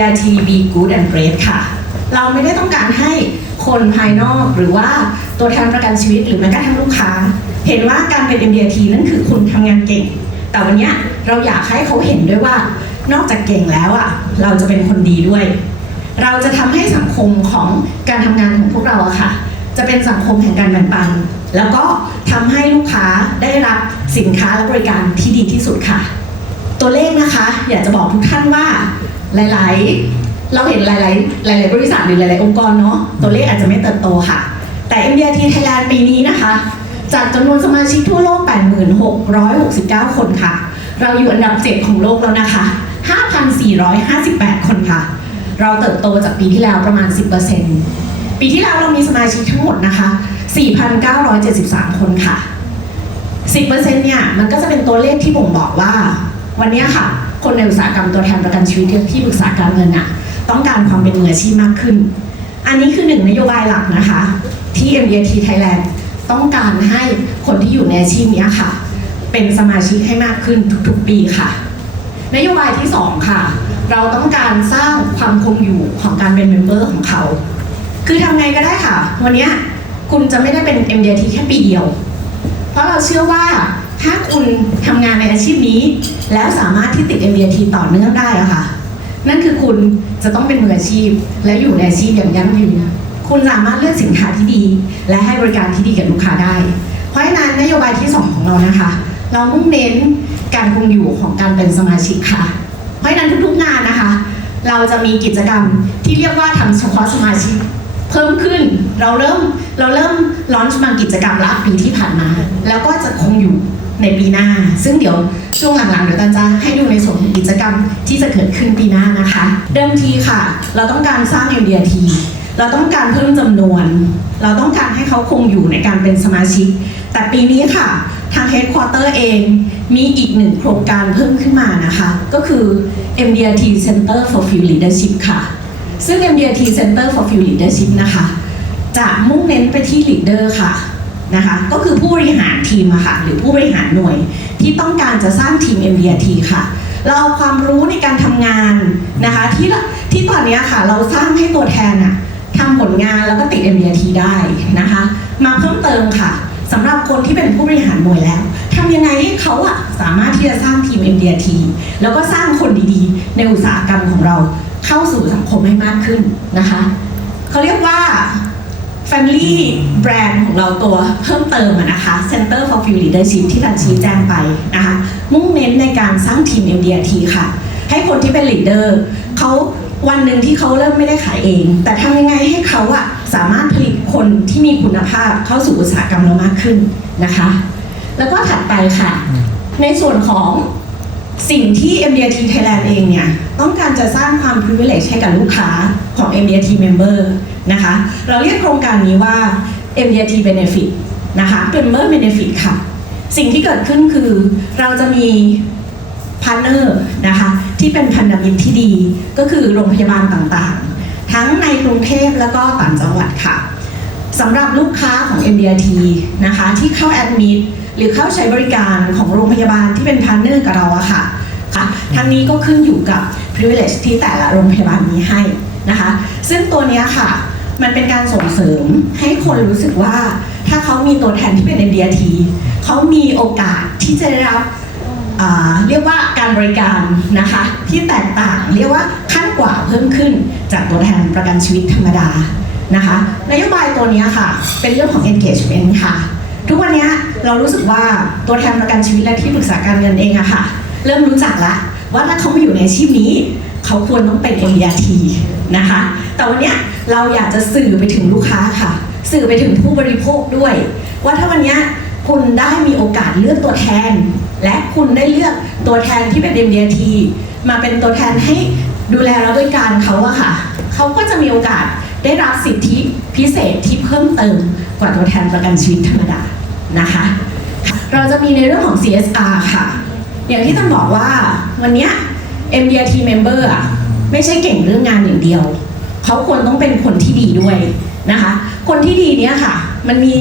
MDRT be good and great ค่ะ เราไม่ได้ต้องการให้คนภายนอกหรือว่าตัวแทนประกันชีวิตหรือแม้กระทั่งลูกค้า เห็นว่าการเป็น MDRT นั่นคือคุณทำงานเก่ง แต่วันนี้เราอยากให้เขาเห็นด้วยว่านอกจากเก่งแล้วอะเราจะเป็นคนดีด้วย เราจะทำให้สังคมของการทำงานของพวกเราอะค่ะ จะเป็นสังคมแห่งการแบ่งปัน แล้วก็ทำให้ลูกค้าได้รับสินค้าและบริการที่ดีที่สุดค่ะ ตัวเลขนะคะ อยากจะบอกทุกท่านว่า หลาย ๆ เราเห็นหลาย ๆ หลาย ๆ บริษัทหรือหลาย ๆ องค์กรเนาะตัวเลขอาจจะไม่เติบโตค่ะ แต่ MDRT Thailand ปีนี้นะคะ จากจำนวนสมาชิกทั่วโลก8669 คนค่ะ เราอยู่อันดับ 7 ของโลกแล้วนะคะ 5,458 คนค่ะ เราเติบโตจากปีที่แล้วประมาณ 10%ปีที่แล้วเรามีสมาชิกทั้งหมดนะคะ 4,973 คนค่ะ 10%เนี่ยมันก็จะเป็นตัวเลขที่บ่งบอกว่าวันนี้ค่ะ คนในอุตสาหกรรมตัวแทนประกันชีวิตที่ปรึกษาการเงินน่ะต้องการความเป็นมืออาชีพมากขึ้น อันนี้คือหนึ่งนโยบายหลักนะคะ ที่ MDT Thailand ต้องการให้คนที่อยู่ในอาชีพเนี้ยค่ะ เป็นสมาชิกให้มากขึ้นทุกๆปีค่ะ นโยบายที่ 2 ค่ะ เราต้องการสร้างความคงอยู่ของการเป็นเมมเบอร์ของเขา คือทำไงก็ได้ค่ะ วันเนี้ยคุณจะไม่ได้เป็น MDT แค่ปีเดียว เพราะเราเชื่อว่า ถ้าคุณทำงานในอาชีพนี้ แล้วสามารถที่ติด MDT ต่อเนื่องได้อะค่ะ นั่นคือคุณจะต้องเป็นมืออาชีพ และอยู่ในอาชีพอย่างยั่งยืน คุณสามารถเลือกสินค้าที่ดี และให้บริการที่ดีกับลูกค้าได้ เพราะฉะนั้นนโยบายที่ 2 ของเรานะคะ เรามุ่งเน้นการคงอยู่ของการเป็นสมาชิกค่ะ เพราะฉะนั้นทุกๆงานนะคะ เราจะมีกิจกรรมที่เรียกว่าทำเฉพาะสมาชิกเพิ่มขึ้นเราเริ่มเราเริ่มลอนช์มากิจกรรมละปีที่ผ่านมา แล้วก็จะคงอยู่ ในปีหน้า ซึ่งเดี๋ยวช่วงหลังๆเดี๋ยวตันจะให้ดูในส่วนของกิจกรรมที่จะเกิดขึ้นปีหน้านะคะ เดิมทีค่ะ เราต้องการสร้าง MDRT เราต้องการเพิ่มจำนวน เราต้องการให้เขาคงอยู่ในการเป็นสมาชิก แต่ปีนี้ค่ะ ทาง Headquarter เองมีอีกหนึ่งโครงการเพิ่มขึ้นมานะคะ ก็คือ MDRT Center for Field Leadership ค่ะ ซึ่ง MDRT Center for Field Leadership นะคะ จะมุ่งเน้นไปที่ leader ค่ะ นะคะก็คือผู้บริหารทีมอะค่ะหรือผู้บริหารหน่วยที่ต้องการจะสร้างทีม MDRT ค่ะ เราเอาความรู้ในการทำงานนะคะที่ที่ตอนนี้ค่ะเราสร้างให้ตัวแทนอะทำผลงานแล้วก็ติด MDRT ได้นะคะมาเพิ่มเติมค่ะสำหรับคนที่เป็นผู้บริหารหน่วยแล้วทำยังไงให้เขาอะสามารถที่จะสร้างทีม MDRT แล้วก็สร้างคนดีๆ ในอุตสาหกรรมของเราเข้าสู่สังคมให้มากขึ้นนะคะเขาเรียกว่า Family Brand ของเราตัวเพิ่มเติมอะนะคะ Center for Field Leadership ที่ทันชี้แจ้งไปนะคะ มุ่งเน้นในการสร้างทีม MDRT ค่ะ ให้คนที่เป็น leader เขาวันหนึ่งที่เขาเริ่มไม่ได้ขายเอง แต่ทำยังไงให้เขาอะสามารถผลิตคนที่มีคุณภาพเข้าสู่อุตสาหกรรมเรามากขึ้นนะคะ แล้วก็ถัดไปค่ะ ในส่วนของสิ่งที่ MDRT Thailand เองเนี่ย ต้องการจะสร้างความ privilege ให้กับลูกค้าของ MDRT member นะคะ เราเรียกโครงการนี้ว่า MDRT benefit นะคะ member benefit ค่ะ สิ่งที่เกิดขึ้นคือเราจะมีพาร์เนอร์นะคะที่เป็นพันธมิตรที่ดีก็คือโรงพยาบาลต่างๆ ทั้งในกรุงเทพแล้วก็ต่างจังหวัดค่ะสำหรับลูกค้าของ MDRT นะคะที่เข้าแอดมิดหรือเข้าใช้บริการของโรงพยาบาลที่เป็นพาร์เนอร์กับเราอะค่ะค่ะทั้งนี้ก็ขึ้นอยู่กับ privilege ที่แต่ละโรงพยาบาลมีให้นะคะ ซึ่งตัวนี้ค่ะ มันเป็นการส่งเสริมให้คนรู้สึกว่า ถ้าเขามีตัวแทนที่เป็น MDRT เขามีโอกาสที่จะได้รับเรียกว่าการบริการนะคะที่แตกต่างเรียกว่าขั้นกว่าเพิ่มขึ้นจากตัวแทนประกันชีวิตธรรมดานะคะนโยบายตัวนี้ค่ะ เป็นเรื่องของ engagement ค่ะ ทุกวันนี้เรารู้สึกว่าตัวแทนประกันชีวิตและที่ปรึกษาการเงินเองอะค่ะ เริ่มรู้จักละว่าถ้าเขามาอยู่ในอาชีพนี้ เขาควรต้องเป็น MDRT นะคะ แต่วันนี้ เราอยากจะสื่อไปถึงลูกค้าค่ะ สื่อไปถึงผู้บริโภคด้วย ว่าถ้าวันนี้คุณได้มีโอกาสเลือกตัวแทน และคุณได้เลือกตัวแทนที่เป็น MDT มาเป็นตัวแทนให้ดูแลและบริการเขาอะค่ะเขาก็จะมีโอกาสได้รับสิทธิพิเศษที่เพิ่มเติมกว่าตัวแทนประกันชีวิตธรรมดานะคะ เราจะมีในเรื่องของ CSR ค่ะ อย่างที่ต้องบอกว่าวันนี้ MDT member อะไม่ใช่เก่งเรื่องงานอย่างเดียว เขาควรต้องเป็นคนที่ดีด้วยนะคะ คนที่ดีเนี้ยค่ะ มันมี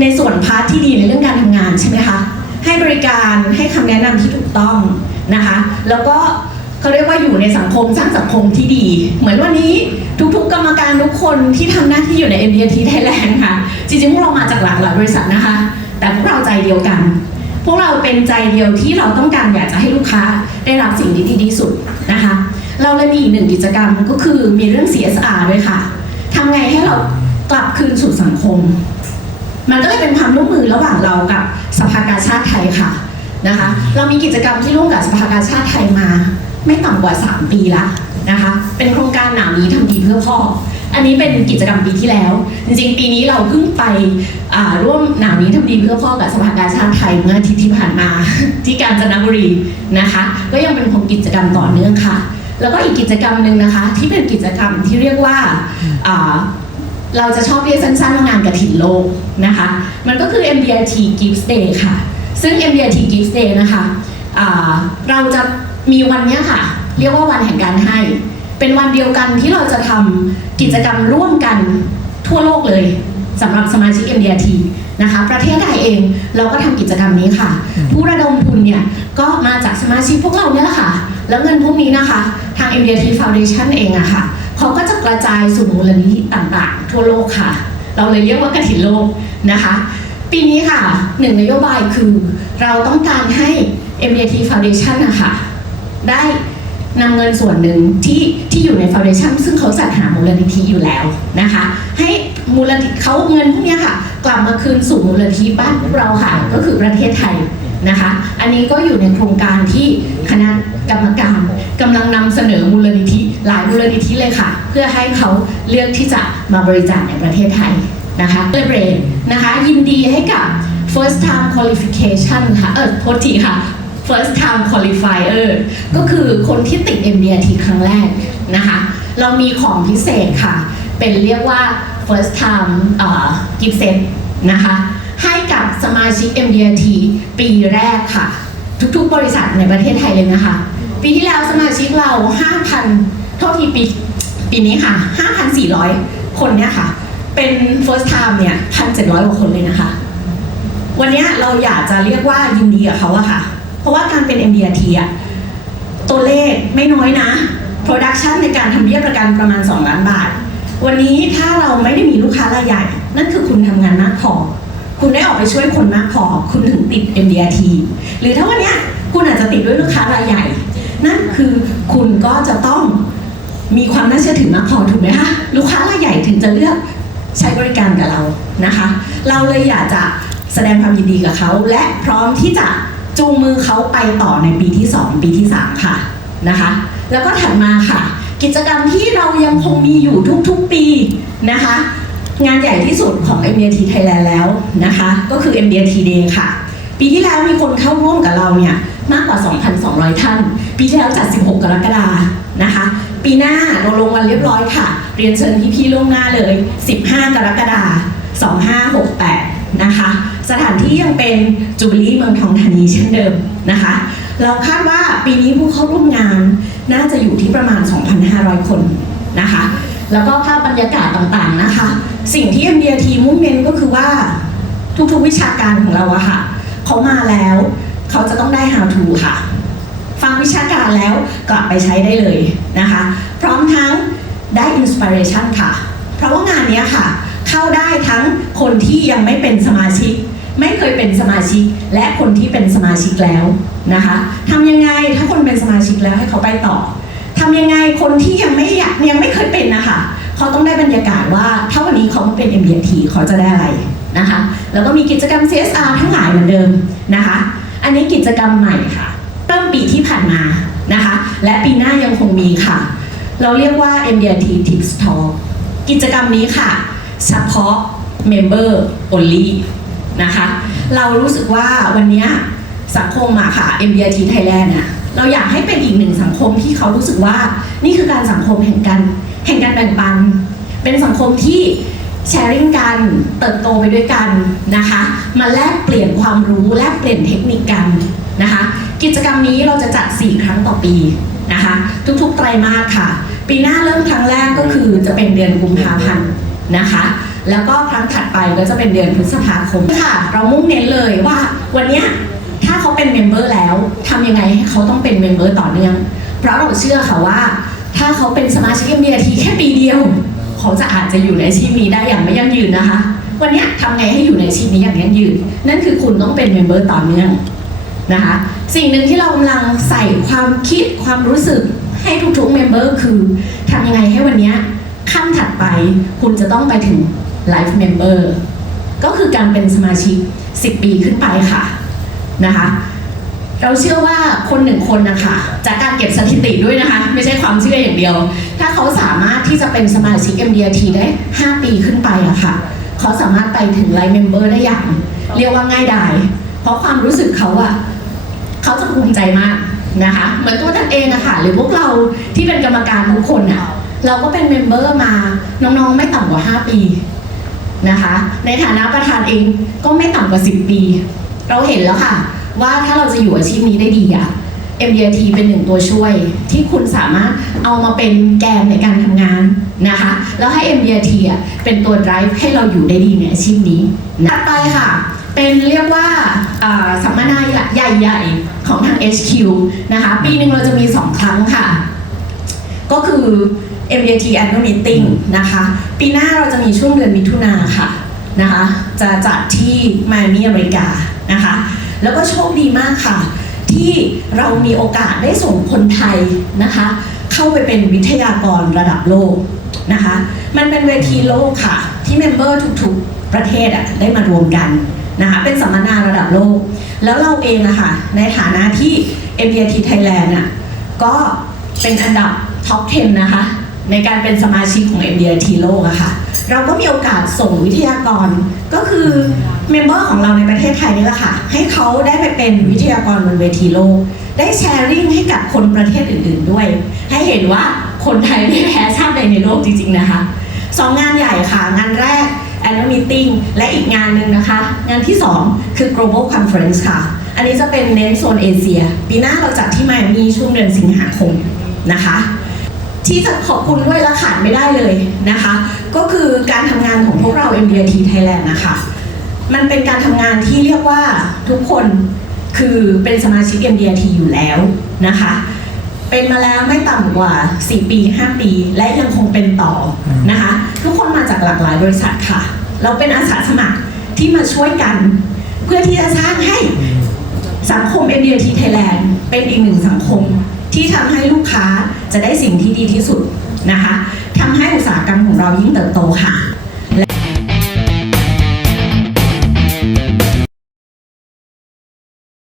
ในส่วนพาร์ทที่ดีในเรื่องการทำงานใช่ไหมคะให้บริการให้คำแนะนำที่ถูกต้องนะคะ แล้วก็เขาเรียกว่าอยู่ในสังคมสร้างสังคมที่ดี เหมือนวันนี้ทุกๆ กรรมการทุกคนที่ทำหน้าที่อยู่ใน MDT Thailand ค่ะ จริงๆพวกเรามาจากหลากหลายบริษัทนะคะ แต่พวกเราใจเดียวกัน พวกเราเป็นใจเดียวที่เราต้องการอยากจะให้ลูกค้าได้รับสิ่งที่ดีที่สุดนะคะ เราเลยมีอีกหนึ่งกิจกรรมก็คือมีเรื่อง CSR ด้วยค่ะทำไงให้เรากลับคืนสู่สังคม มันก็เลยเป็นความร่วมมือระหว่างเรากับสภากาชาติไทยค่ะนะคะ เรามีกิจกรรมที่ร่วมกับสภากาชาติไทยมา ไม่ต่ำกว่า 3 ปีละนะคะ เป็นโครงการหนาวนี้ทำดีเพื่อพ่อ อันนี้เป็นกิจกรรมปีที่แล้ว จริงๆ ปีนี้เราเพิ่งไปร่วมหนาวนี้ทำดีเพื่อพ่อกับสภากาชาติไทยเมื่ออาทิตย์ที่ผ่านมา ที่กาญจนบุรีนะคะ ก็ยังเป็นของกิจกรรมต่อเนื่องค่ะ แล้วก็อีกกิจกรรมหนึ่งนะคะ ที่เป็นกิจกรรมที่เรียกว่าอ่าเราจะชอบเรียกสั้นๆว่างานกระถินโลกนะคะ มันก็คือ MDRT Gift Day ค่ะ ซึ่ง MDRT Gift Day นะคะอ่าเราจะมีวันเนี้ยค่ะ เรียกว่าวันแห่งการให้ เป็นวันเดียวกันที่เราจะทำกิจกรรมร่วมกันทั่วโลกเลยสำหรับสมาชิก MDRT นะคะ ประเทศไทยเองเราก็ทำกิจกรรมนี้ค่ะ ผู้ระดมทุนเนี่ยก็มาจากสมาชิกพวกเราเนี่ยแหละค่ะ แล้วเงินพวกนี้นะคะ ทาง MDRT Foundation เองอะค่ะเขาก็จะกระจายสู่มูลนิธิต่างๆ ทั่วโลกค่ะ เราเลยเรียกว่ากระถิ่นโลกนะคะ ปีนี้ค่ะหนึ่งนโยบายคือ เราต้องการให้ MDT Foundation นะคะได้นำเงินส่วนหนึ่งที่ที่อยู่ใน Foundation ซึ่งเขาจัดหามูลนิธิอยู่แล้วนะคะ ให้มูลนิธิเขาเงินพวกนี้ค่ะ กลับมาคืนสู่มูลนิธิบ้านพวกเราค่ะ ก็คือประเทศไทย นะคะ อันนี้ก็อยู่ในโครงการที่คณะกรรมการกำลังนำเสนอมูลนิธิหลายมูลนิธิเลยค่ะ เพื่อให้เขาเลือกที่จะมาบริจาคในประเทศไทยนะคะเเรนนะคะ ยินดีให้กับ first time qualification ค่ะ เออโทษทีค่ะ first time qualifier ก็คือคนที่ติด MDRT ครั้งแรกนะคะ เรามีของพิเศษค่ะ เป็นเรียกว่า first time gift set นะคะ ให้กับสมาชิก MDRT ปีแรกค่ะ ทุกๆ บริษัทในประเทศไทยเลยนะคะ ปีที่แล้วสมาชิกเรา 5,000โทษทีปีปีนี้ค่ะ 5,400 คนเนี่ยค่ะ เป็น first time เนี่ย 1,700 กว่าคนเลยนะคะ วันเนี้ยเราอยากจะเรียกว่ายินดีกับเขาอะค่ะ เพราะว่าการเป็น MDRT อะตัวเลขไม่น้อยนะ Production ในการทำเบี้ยประกันประมาณ 2 ล้านบาท วันนี้ถ้าเราไม่ได้มีลูกค้ารายใหญ่ นั่นคือคุณทำงานมากพอ คุณได้ออกไปช่วยคนมากพอ คุณถึงติด MDRT หรือถ้าวันนี้คุณอาจจะติดด้วยลูกค้ารายใหญ่ นั่นคือคุณก็จะต้องมีความน่าเชื่อถือมากพอถูกไหมคะลูกค้ารายใหญ่ถึงจะเลือกใช้บริการกับเรานะคะ เราเลยอยากจะแสดงความยินดีกับเขา และพร้อมที่จะจูงมือเขาไปต่อในปีที่ 2 ปีที่ 3 ค่ะนะคะ แล้วก็ถัดมาค่ะ กิจกรรมที่เรายังคงมีอยู่ทุกๆปีนะคะ งานใหญ่ที่สุดของ MDT Thailand แล้วนะคะ ก็คือ MDT Day ค่ะ ปีที่แล้วมีคนเข้าร่วมกับเราเนี่ยมากกว่า 2,200 ท่าน ปีที่แล้วจัด 16 กรกฎานะคะ ปีหน้าเราลงวันเรียบร้อยค่ะ เรียนเชิญพี่ๆล่วงหน้าเลย 15 กรกฎาคม2568 นะคะ สถานที่ยังเป็นจูบิลี่เมืองทองธานีเช่นเดิมนะคะ เราคาดว่าปีนี้ผู้เข้าร่วมงานน่าจะอยู่ที่ประมาณ 2,500 คนนะคะ แล้วก็ภาพบรรยากาศต่างๆนะคะ สิ่งที่ MDRT มุ่งเน้นก็คือว่าทุกๆวิชาการของเราอะค่ะเขามาแล้วเขาจะต้องได้ how to ค่ะ ฟังวิชาการแล้วกลับไปใช้ได้เลยนะคะ พร้อมทั้งได้ inspiration ค่ะ เพราะว่างานนี้ค่ะ เข้าได้ทั้งคนที่ยังไม่เป็นสมาชิก ไม่เคยเป็นสมาชิก และคนที่เป็นสมาชิกแล้วนะคะทำยังไงถ้าคนเป็นสมาชิกแล้วให้เขาไปต่อทำยังไงคนที่ยังไม่อยากยังไม่เคยเป็นนะคะ เขาต้องได้บรรยากาศว่าถ้าวันนี้เขามาเป็น MDT เขาจะได้อะไรนะคะ แล้วก็มีกิจกรรม CSR ทั้งหลายเหมือนเดิมนะคะ อันนี้กิจกรรมใหม่ค่ะเริ่มปีที่ผ่านมานะคะ และปีหน้ายังคงมีค่ะ เราเรียกว่า MDT Tips Talk กิจกรรมนี้ค่ะ เฉพาะ Member Only นะคะ เรารู้สึกว่าวันนี้สังคมอะค่ะ MDT Thailand อะเราอยากให้เป็นอีกหนึ่งสังคมที่เขารู้สึกว่านี่คือการสังคมแห่งการ แห่งการแบ่งปัน เป็นสังคมที่แชร์ริ่งกันเติบโตไปด้วยกันนะคะ มาแลกเปลี่ยนความรู้แลกเปลี่ยนเทคนิคกันนะคะ กิจกรรมนี้เราจะจัด 4 ครั้งต่อปีนะคะ ทุกๆไตรมาสค่ะ ปีหน้าเริ่มครั้งแรกก็คือจะเป็นเดือนกุมภาพันธ์นะคะ แล้วก็ครั้งถัดไปก็จะเป็นเดือนพฤษภาคมค่ะ เรามุ่งเน้นเลยว่าวันนี้ถ้าเขาเป็นเมมเบอร์แล้วทำยังไงให้เขาต้องเป็นเมมเบอร์ต่อเนื่อง เพราะเราเชื่อค่ะว่า ถ้าเขาเป็นสมาชิก MDRT แค่ปีเดียว เขาจะอาจจะอยู่ในอาชีพนี้ได้อย่างไม่ยั่งยืนนะคะ วันนี้ทำไงให้อยู่ในอาชีพนี้อย่างยั่งยืน นั่นคือคุณต้องเป็นเมมเบอร์ต่อเนื่องนะคะ สิ่งหนึ่งที่เรากำลังใส่ความคิดความรู้สึกให้ทุกๆเมมเบอร์คือทำยังไงให้วันนี้ขั้นถัดไปคุณจะต้องไปถึง Life Member ก็คือการเป็นสมาชิก 10 ปีขึ้นไปค่ะนะคะ เราเชื่อว่าคนหนึ่งคนนะคะจากการเก็บสถิติด้วยนะคะ ไม่ใช่ความเชื่ออย่างเดียว ถ้าเขาสามารถที่จะเป็นสมาชิก MDRT ได้ 5 ปีขึ้นไปอะค่ะ เขาสามารถไปถึงไลฟ์เมมเบอร์ได้อย่าง เรียกว่าง่ายดาย เพราะความรู้สึกเขาอะเขาจะภูมิใจมากนะคะเหมือนตัวท่านเองอะค่ะหรือพวกเราที่เป็นกรรมการทุกคนอะเราก็เป็นเมมเบอร์มาน้องๆไม่ต่ำกว่า 5 ปีนะคะ ในฐานะประธานเองก็ไม่ต่ำกว่า 10 ปี เราเห็นแล้วค่ะ ว่าถ้าเราจะอยู่อาชีพนี้ได้ดีอะ MDRT เป็นหนึ่งตัวช่วยที่คุณสามารถเอามาเป็นแกนในการทำงานนะคะ แล้วให้ MDRT อะเป็นตัว drive ให้เราอยู่ได้ดีในอาชีพนี้นะถัดไปค่ะ เป็นเรียกว่าสัมมนาใหญ่ๆ ของทาง HQ นะคะ ปีหนึ่งเราจะมี 2 ครั้งค่ะ ก็คือ MDT Annual Meeting นะคะ ปีหน้าเราจะมีช่วงเดือนมิถุนาค่ะนะคะ จะจัดที่ไมอามีอเมริกานะคะ แล้วก็โชคดีมากค่ะ ที่เรามีโอกาสได้ส่งคนไทยนะคะ เข้าไปเป็นวิทยากรระดับโลกนะคะ มันเป็นเวทีโลกค่ะ ที่เมมเบอร์ทุกๆประเทศอะได้มารวมกันนะคะเป็นสัมมนาระดับโลก แล้วเราเองอะค่ะในฐานะที่ MDT Thailand อะก็เป็นอันดับท็อป 10 นะคะ ในการเป็นสมาชิกของ MDRT โลกอะค่ะ เราก็มีโอกาสส่งวิทยากรก็คือเมมเบอร์ของเราในประเทศไทยนี่แหละค่ะ ให้เขาได้ไปเป็นวิทยากรบนเวทีโลก ได้แชร์ริ่งให้กับคนประเทศอื่นๆด้วย ให้เห็นว่าคนไทยไม่แพ้ชาติใดในโลกจริง ๆ นะคะสองงานใหญ่ค่ะ งานแรก annual meeting และอีกงานหนึ่งนะคะ งานที่ 2 คือ global conference ค่ะ อันนี้จะเป็นเน้นโซนเอเชีย ปีหน้าเราจัดที่ไมอามีช่วงเดือนสิงหาคมนะคะ ที่จะขอบคุณด้วยและขาดไม่ได้เลยนะคะ ก็คือการทำงานของพวกเรา MDRT Thailand นะคะ มันเป็นการทำงานที่เรียกว่าทุกคนคือเป็นสมาชิก MDRT อยู่แล้วนะคะ เป็นมาแล้วไม่ต่ำกว่า 4 ปี 5 ปี และยังคงเป็นต่อนะคะ ทุกคนมาจากหลากหลายบริษัทค่ะ เราเป็นอาสาสมัครที่มาช่วยกัน เพื่อที่จะสร้างให้สังคม MDRT Thailand เป็นอีกหนึ่งสังคมที่ทำให้ลูกค้า จะได้สิ่งที่ดีที่สุดนะคะทำให้อุตสาหกรรมของเรายิ่งเติบโตค่ะ